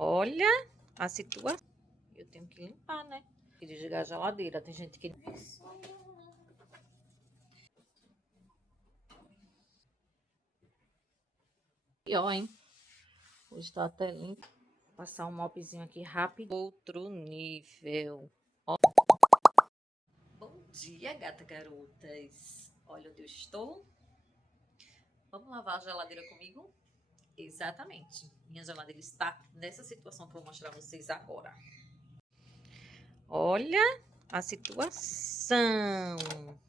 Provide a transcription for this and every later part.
Olha a situação. Eu tenho que limpar, né? E desligar a geladeira. Tem gente que... E ó, hein? Hoje tá até limpo. Vou passar um mopzinho aqui rápido. Outro nível. Ó. Bom dia, gata garotas. Olha onde eu estou. Vamos lavar a geladeira comigo? Exatamente. Minha geladeira está nessa situação que eu vou mostrar a vocês agora. Olha a situação.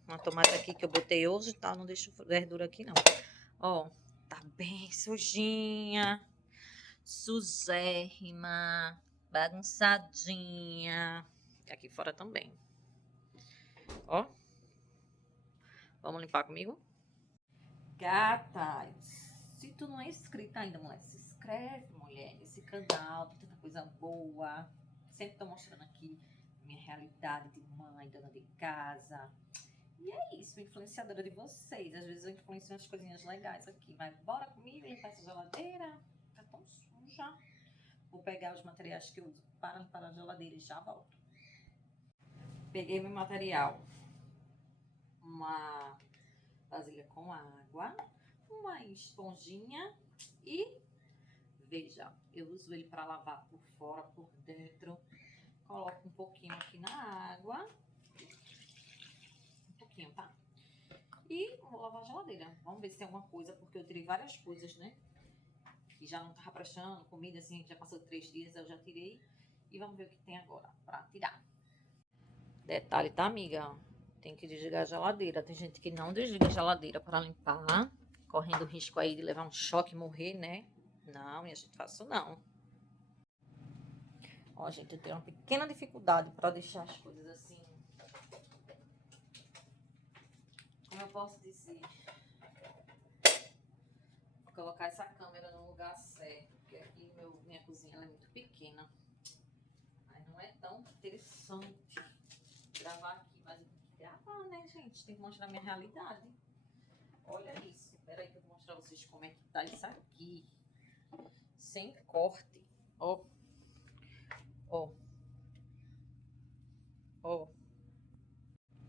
Uma tomada aqui que eu botei hoje, tá? Não deixo verdura aqui, não. Ó, tá bem sujinha. Suzérrima. Bagunçadinha. E aqui fora também. Ó. Vamos limpar comigo? Gatas, se tu não é inscrita ainda, mulher, se inscreve, mulher, nesse canal, tem tanta coisa boa. Sempre tô mostrando aqui minha realidade de mãe, dona de casa. E é isso, influenciadora de vocês. Às vezes eu influencio umas coisinhas legais aqui, mas bora comigo limpar essa geladeira. Tá tão suja. Vou pegar os materiais que eu uso para limpar a geladeira e já volto. Peguei meu material. Uma vasilha com água, uma esponjinha e veja, eu uso ele para lavar por fora, por dentro. Coloco um pouquinho aqui na água, um pouquinho, tá? E vou lavar a geladeira. Vamos ver se tem alguma coisa, porque eu tirei várias coisas, né? Que já não tava prestando, comida assim, já passou 3 dias, eu já tirei. E vamos ver o que tem agora para tirar. Detalhe, tá, amiga? Tem que desligar a geladeira. Tem gente que não desliga a geladeira para limpar, correndo o risco aí de levar um choque e morrer, né? Não, minha gente, faço não. Ó, gente, eu tenho uma pequena dificuldade para deixar as coisas assim. Como eu posso dizer? Vou colocar essa câmera no lugar certo, porque aqui minha cozinha ela é muito pequena. Aí não é tão interessante gravar aqui, mas eu tenho que gravar, né, gente? Tem que mostrar a minha realidade. Olha isso. Espera aí que eu vou mostrar pra vocês como é que tá isso aqui. Sem corte. Ó. Ó. Ó.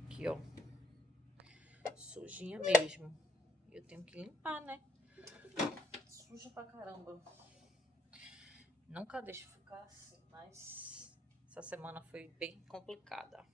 Aqui, ó. Sujinha mesmo. Eu tenho que limpar, né? Suja pra caramba. Nunca deixo ficar assim, mas essa semana foi bem complicada.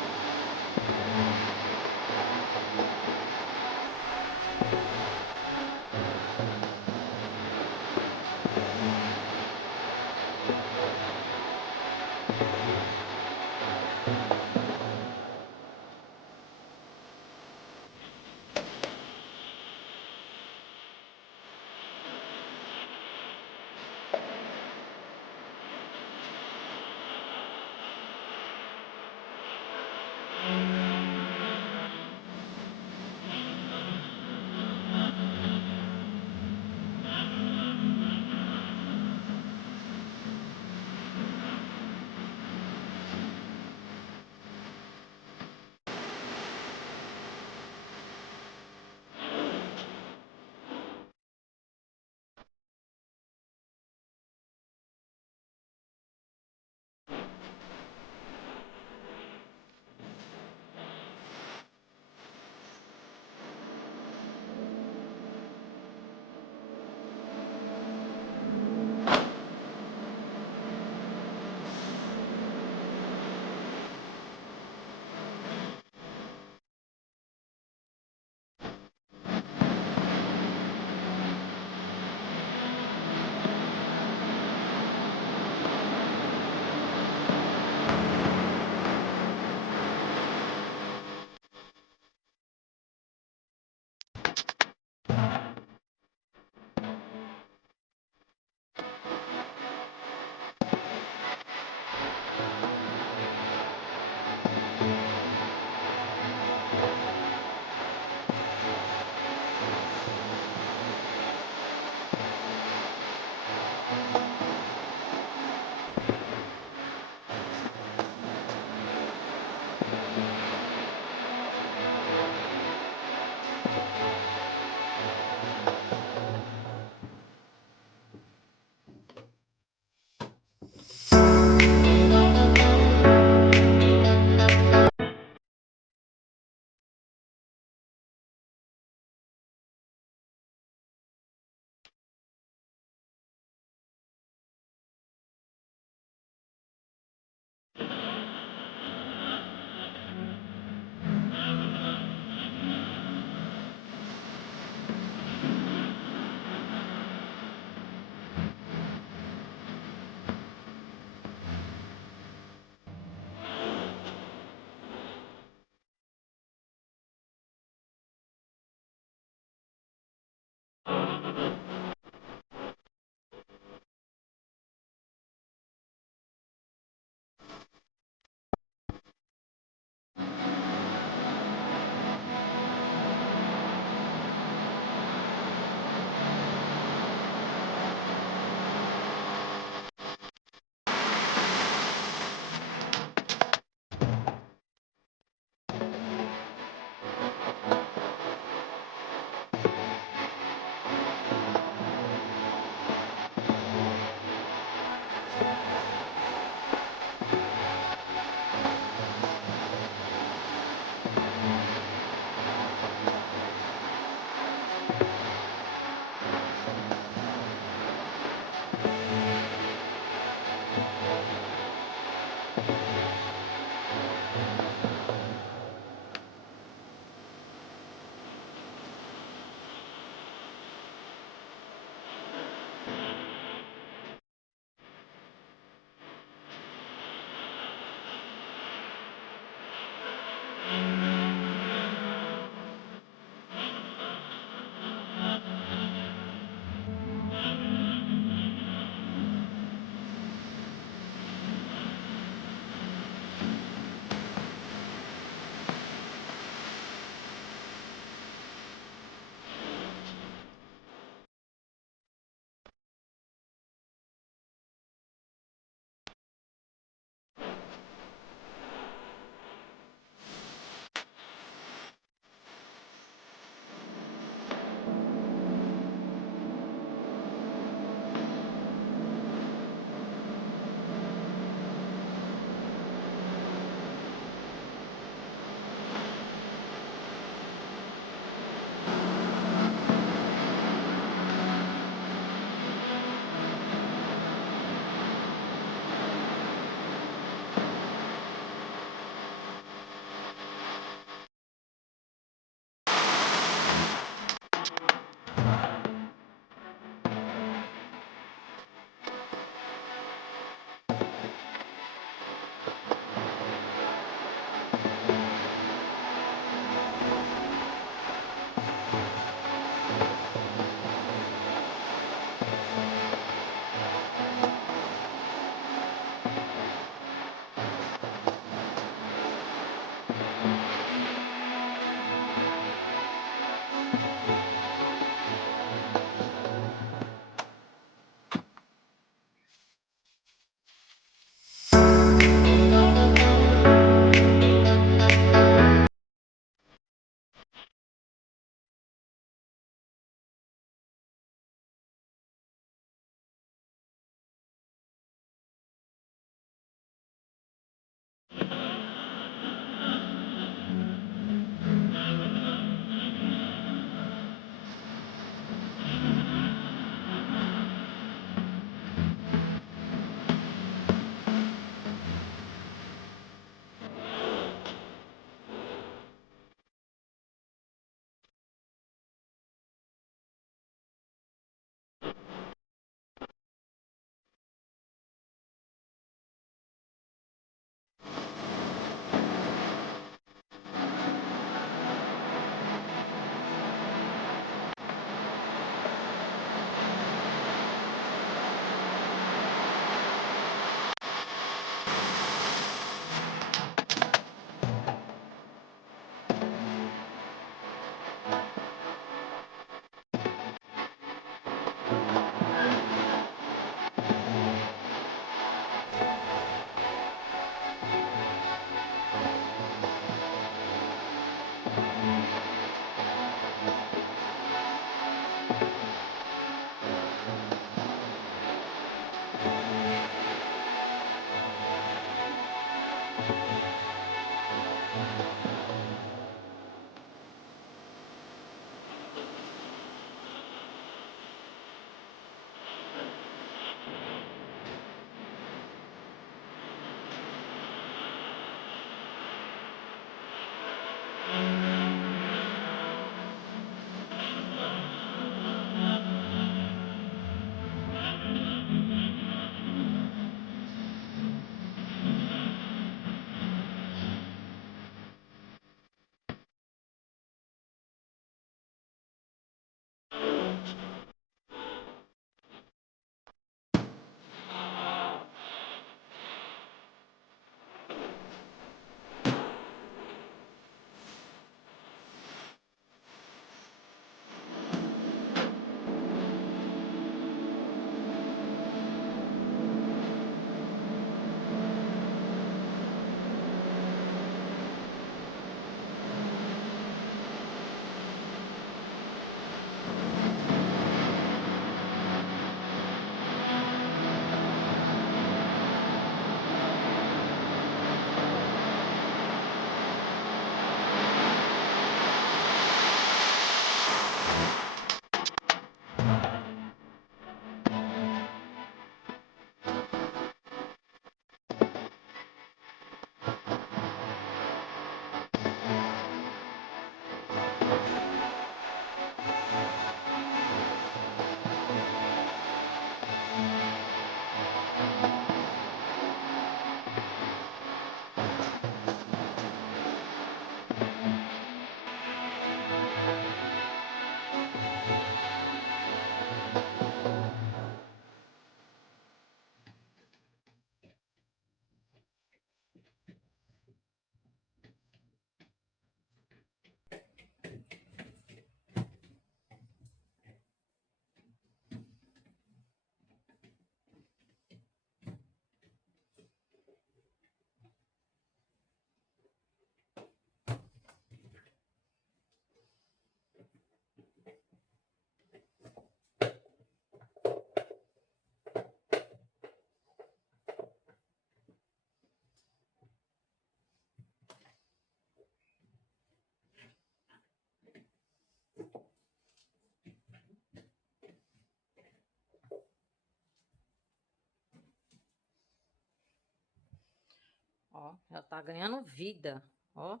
Ó, já tá ganhando vida. Ó,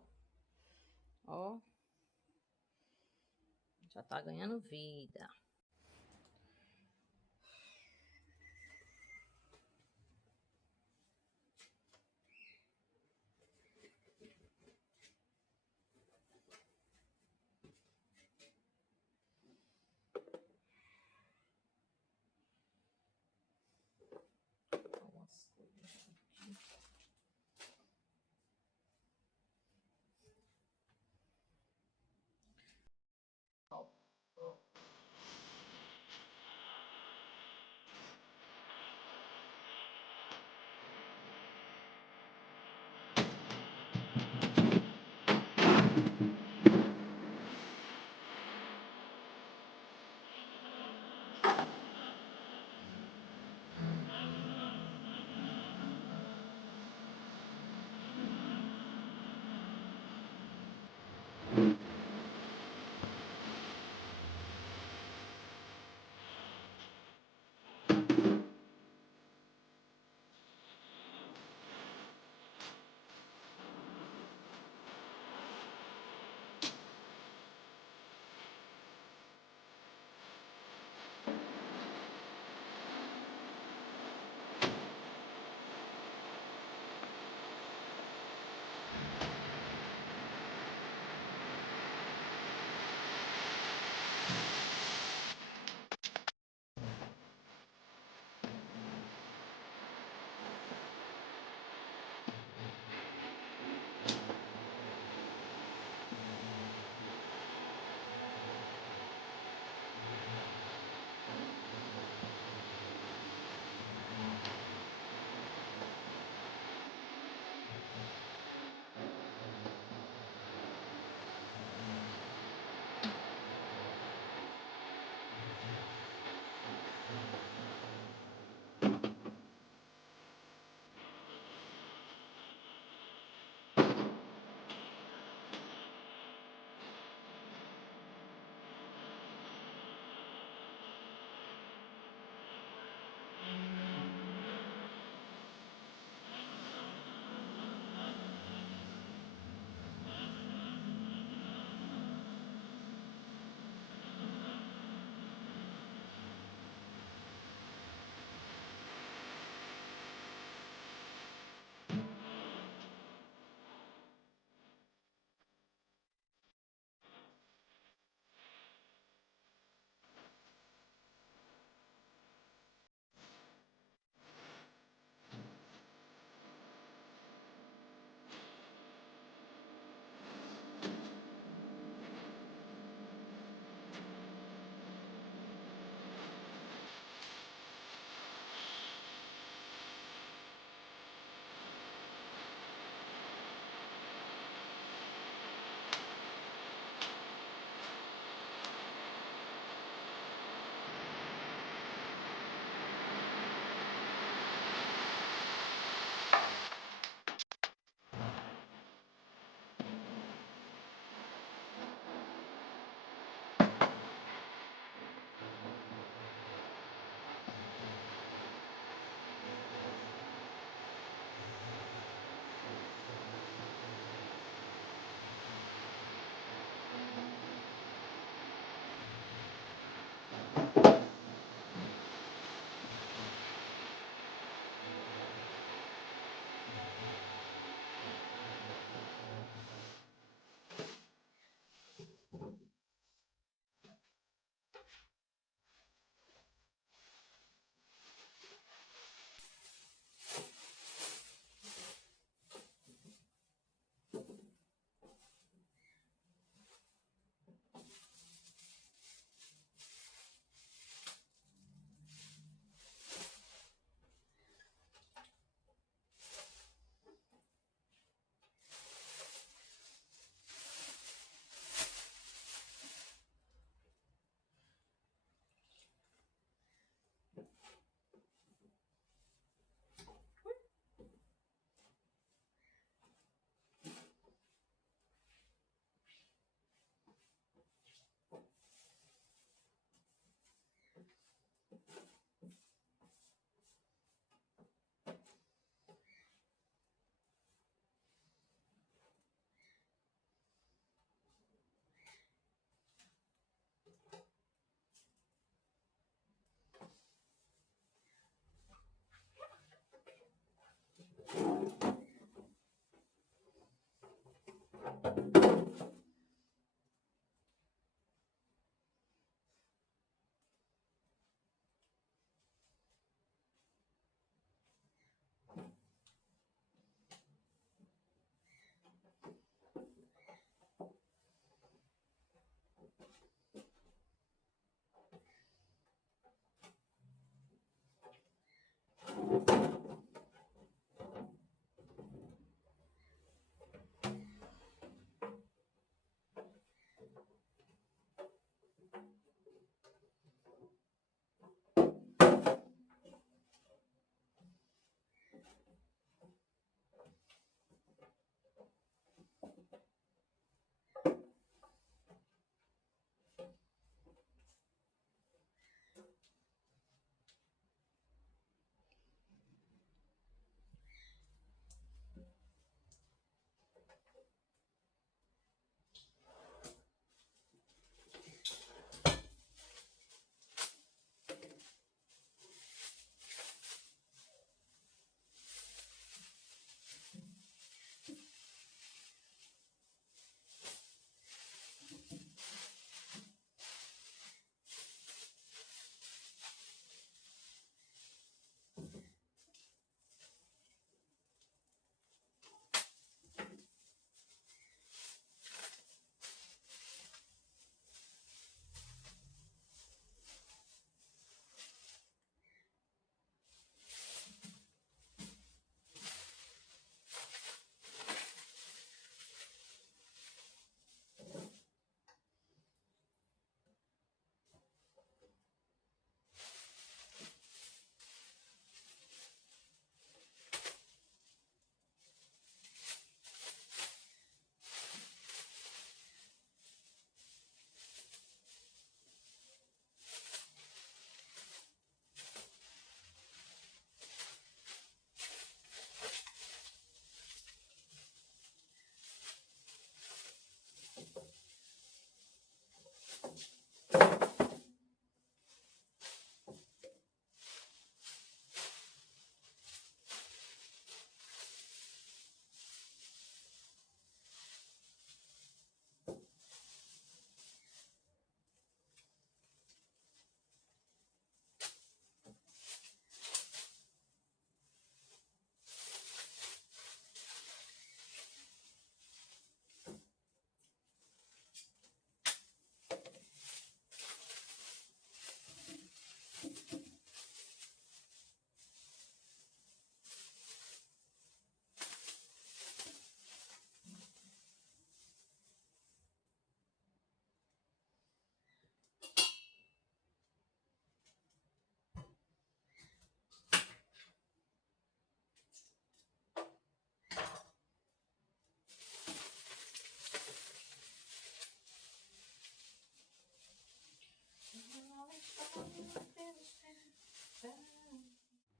ó. Já tá ganhando vida. Algumas coisas aqui.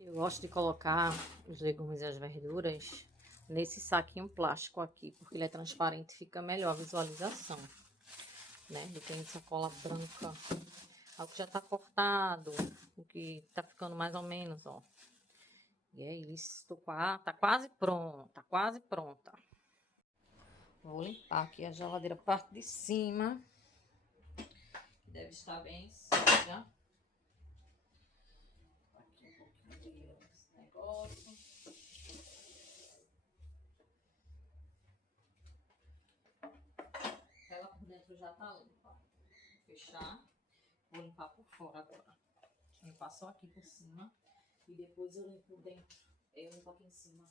Eu gosto de colocar os legumes e as verduras nesse saquinho plástico aqui, porque ele é transparente e fica melhor a visualização, né? Do que em sacola branca. O que já tá cortado, o que tá ficando mais ou menos, ó. E é isso, tá quase pronta, tá quase pronta. Vou limpar aqui a geladeira, parte de cima, que deve estar bem suja. Aqui um pouquinho desse negócio. Ela por dentro já tá limpa. Vou fechar. Vou limpar por fora agora. Limpar só aqui por cima. E depois eu limpo dentro. Eu limpo aqui em cima.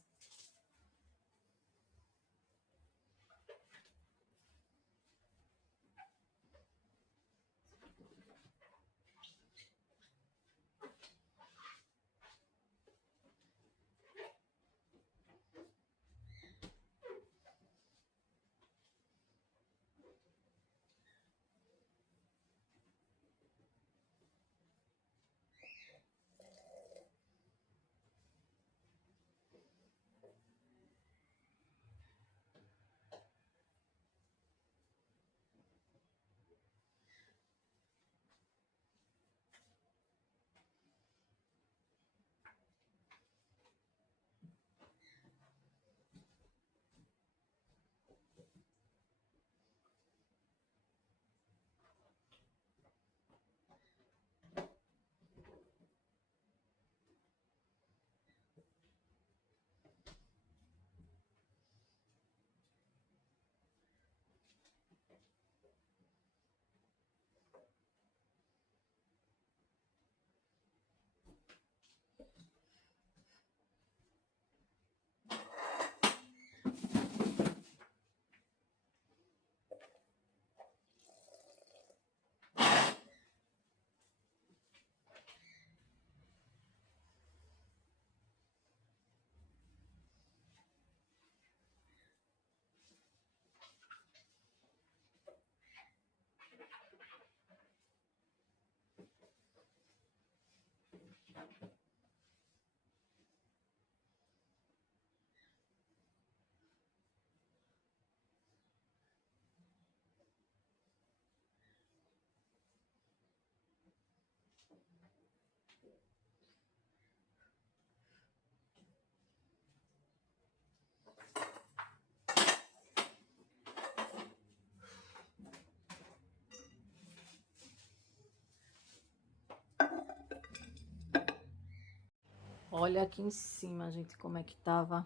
Olha aqui em cima, gente, como é que tava.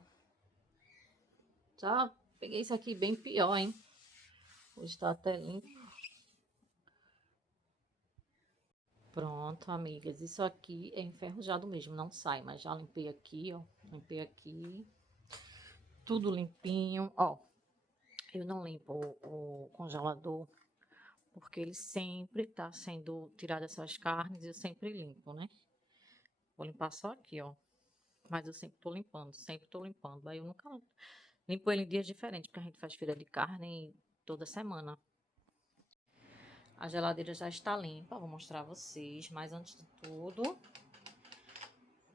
Já peguei isso aqui bem pior, hein? Hoje tá até limpo. Pronto, amigas. Isso aqui é enferrujado mesmo, não sai. Mas já limpei aqui, ó. Limpei aqui. Tudo limpinho. Ó, eu não limpo o congelador, porque ele sempre tá sendo tirado essas carnes e eu sempre limpo, né? Vou limpar só aqui, ó. Mas eu sempre tô limpando, sempre tô limpando. Aí eu nunca limpo ele em dias diferentes, porque a gente faz feira de carne toda semana. A geladeira já está limpa, vou mostrar a vocês. Mas antes de tudo, vou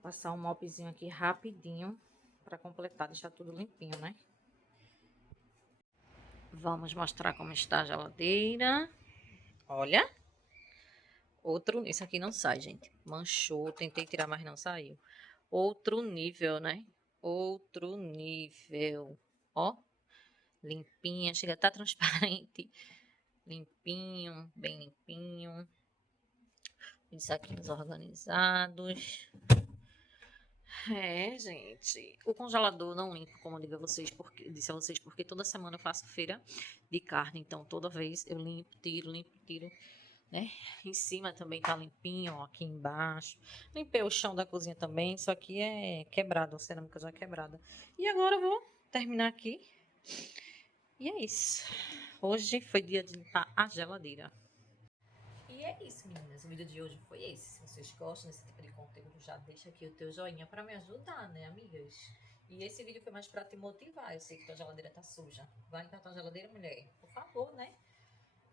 passar um mopzinho aqui rapidinho para completar, deixar tudo limpinho, né? Vamos mostrar como está a geladeira. Olha, outro, isso aqui não sai, gente. Manchou, tentei tirar, mas não saiu. Outro nível, né? Outro nível. Ó, limpinha, chega a estar transparente. Limpinho, bem limpinho. Saquinhos organizados. É, gente. O congelador não limpo, como eu digo a vocês, porque, disse a vocês, porque toda semana eu faço feira de carne. Então, toda vez eu limpo, tiro, né? Em cima também tá limpinho, ó, aqui embaixo. Limpei o chão da cozinha também, isso aqui é quebrado, a cerâmica já é quebrada. E agora eu vou terminar aqui. E é isso. Hoje foi dia de limpar a geladeira. E é isso, meninas. O vídeo de hoje foi esse. Se vocês gostam desse tipo de conteúdo, já deixa aqui o teu joinha pra me ajudar, né, amigas? E esse vídeo foi mais pra te motivar. Eu sei que tua geladeira tá suja. Vai limpar tua geladeira, mulher? Por favor, né?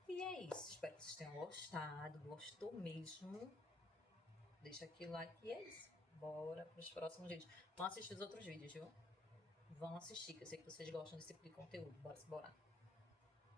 E é isso. Espero que vocês tenham gostado. Gostou mesmo? Deixa aqui o like e é isso. Bora pros próximos vídeos. Vão assistir os outros vídeos, viu? Vão assistir, que eu sei que vocês gostam desse tipo de conteúdo. Bora, bora.